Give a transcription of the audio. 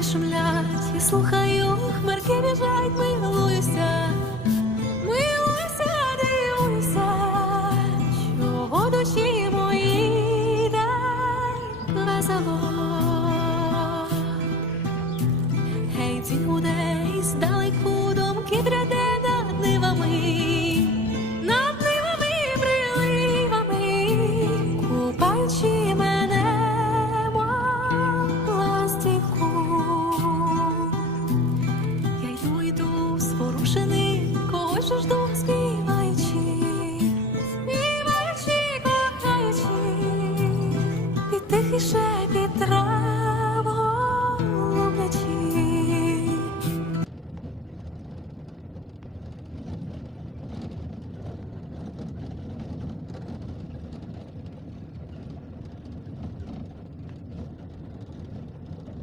і шумлять, і слухаю, хмарки біжать, милуюся, милуюся, дивуюся, чого душі мої дай везово. Гей, дзвін буде і здалеку. тихий шепіт трав.